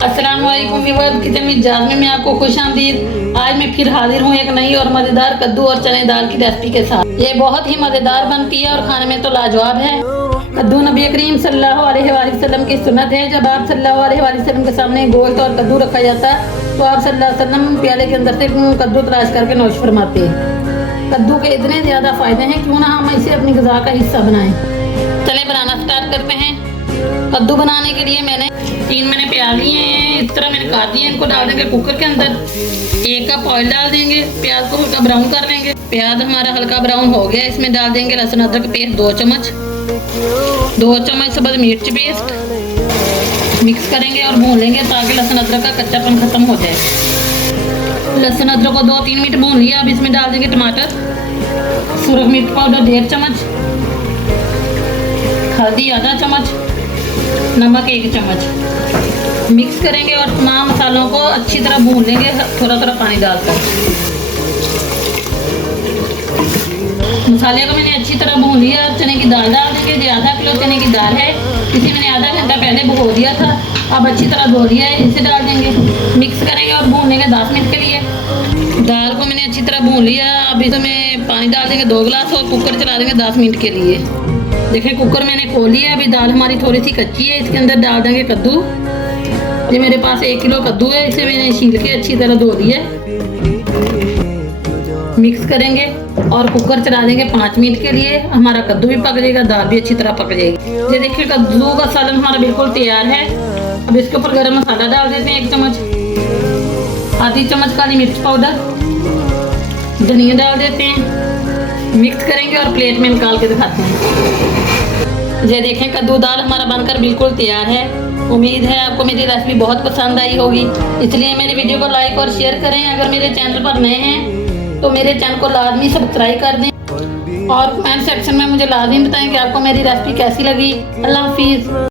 अस्सलाम वालेकुम viewers, kitchen में जाज़मीन में आपको खुश आमदीद। आज मैं फिर हाजिर हूँ एक नई और मज़ेदार कद्दू और चने दाल की रेसिपी के साथ। ये बहुत ही मज़ेदार बनती है और खाने में तो लाजवाब है। कद्दू नबी करीम सल्लल्लाहु अलैहि वसल्लम की सुन्नत है। जब आप सल्लल्लाहु अलैहि वसल्लम के सामने गोश्त और कद्दू रखा जाता तो आप सल्लल्लाहु अलैहि वसल्लम प्याले के अंदर से कद्दू तलाश करके नौश फरमाते। कद्दू के इतने ज़्यादा फ़ायदे हैं, क्यों ना हम इसे अपनी ग़िज़ा का हिस्सा बनाएं। चलें बनाना स्टार्ट करते हैं। कद्दू बनाने के लिए मैंने 3 प्याज लिए हैं, इस तरह मैंने काट दिए। इनको डाल देंगे कुकर के अंदर। 1 कप ऑयल डाल देंगे, प्याज को हल्का ब्राउन कर लेंगे। प्याज हमारा हल्का ब्राउन हो गया, इसमें डाल देंगे लहसुन अदरक पेस्ट 2 चम्मच, 2 चम्मच सब्ज़ मिर्च पेस्ट। मिक्स करेंगे और भून लेंगे ताकि लहसुन अदरक का कच्चापन खत्म हो जाए। लहसुन अदरक को 2-3 मिनट भून लिया। अब इसमें डाल देंगे टमाटर, सुरख मिर्च पाउडर 1.5 चम्मच, हल्दी आधा चम्मच, नमक 1 चम्मच। मिक्स करेंगे और तमाम मसालों को अच्छी तरह भून लेंगे, थोड़ा थोड़ा पानी डालकर। मसाले को मैंने अच्छी तरह भून लिया। चने की दाल डाल देंगे। जो आधा किलो चने की दाल है, इसे मैंने आधा घंटा पहले भिगो दिया था। अब अच्छी तरह धो लिया है, इसे डाल देंगे। मिक्स करेंगे और भून लेंगे 10 मिनट के लिए। दाल को मैंने अच्छी तरह भून लिया। अब इसमें पानी डाल देंगे 2 गिलास और कुकर चला देंगे 10 मिनट के लिए। देखिए कुकर मैंने खोल लिया। अभी दाल हमारी थोड़ी सी कच्ची है। इसके अंदर डाल देंगे कद्दू। ये मेरे पास 1 किलो कद्दू है, इसे मैंने छील के अच्छी तरह धो लिया। मिक्स करेंगे और कुकर चला देंगे 5 मिनट के लिए। हमारा कद्दू भी पक जाएगा, दाल भी अच्छी तरह पक जाएगी। ये देखिए कद्दू का सालन हमारा बिल्कुल तैयार है। अब इसके ऊपर गरम मसाला डाल देते हैं 1 चम्मच, आधी चम्मच काली मिर्च पाउडर, धनिया डाल देते हैं। मिक्स करेंगे और प्लेट में निकाल के दिखाते हैं। ये देखें कद्दू दाल हमारा बनकर बिल्कुल तैयार है। उम्मीद है आपको मेरी रेसिपी बहुत पसंद आई होगी, इसलिए मेरी वीडियो को लाइक और शेयर करें। अगर मेरे चैनल पर नए हैं तो मेरे चैनल को लाजमी सब्सक्राइब कर दें और कमेंट सेक्शन में मुझे लाजमी बताएं कि आपको मेरी रेसिपी कैसी लगी। अल्लाह हाफिज़।